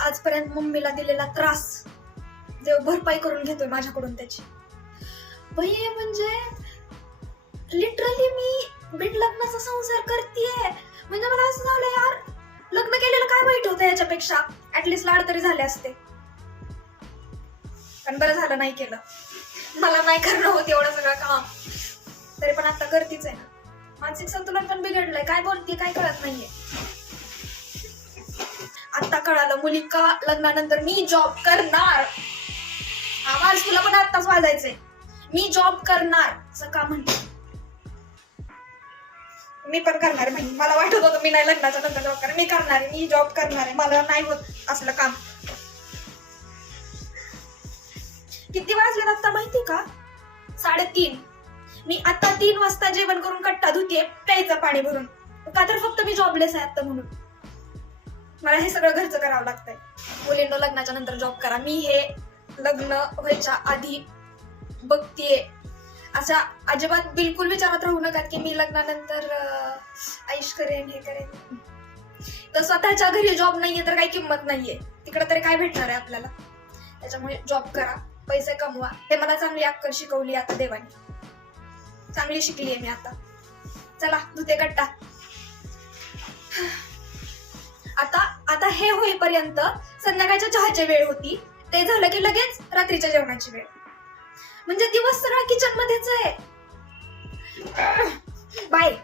आजपर्यंत मम्मीला दिलेला त्रास देव भरपाई करून घेतोय माझ्याकडून त्याची. भैया म्हणजे लिटरली मी बिन लग्नाचा संसार करतेय. म्हणजे मला असं झालं यार लग्न केलेलं काय वाईट होतं याच्यापेक्षा? ऍटलिस्ट लाड तरी झाले असते. पण बरं झालं नाही केलं. मला नाही करणं होत एवढं सगळं काम. तरी पण आता करतीच आहे ना. मानसिक संतुलन पण बिघडलंय. काय बोलते काय कळत नाहीये. कळालं मुली का लग्नानंतर मी जॉब करणार. आवाज तुला पण आत्ताच वाजायचंय. मी जॉब करणार. असं का म्हणते. मी पण करणार आहे मला वाटत होतं मी नाही लग्नाचा नंतर जॉब करणार. मी करणार. आहे मी जॉब करणार आहे. मला नाही होत असलं काम. किती वाजले आता माहिती का? साडेतीन. मी आता तीन वाजता जेवण करून कट्टा धुतीये. प्यायचं पाणी भरून. का तर फक्त मी जॉबलेस आहे आता म्हणून. मला हे सगळं घरचं करावं लागतंय. मुलींनो लग्नाच्या नंतर जॉब करा. मी हे लग्न व्हायच्या आधी बघतीये. अशा अजिबात बिलकुल विचारात राहू नका की मी लग्नानंतर अं, आयुष करेन हे करेन. तर स्वतःच्या घरी जॉब नाहीये तर काही किंमत नाहीये. तिकडे तरी काय भेटणार आहे आपल्याला? त्याच्यामुळे जॉब करा. पैसे कमवा. हे मला चांगली अक्कल शिकवली आता देवानी. चांगली शिकली आहे मी आता. चला धुते कट्टा. हे होईपर्यंत संध्याकाळच्या चहाची वेळ होती. ते झालं की लगेच रात्रीच्या जेवणाची वेळ. म्हणजे दिवस सगळा किचन मध्येच आहे. बाय.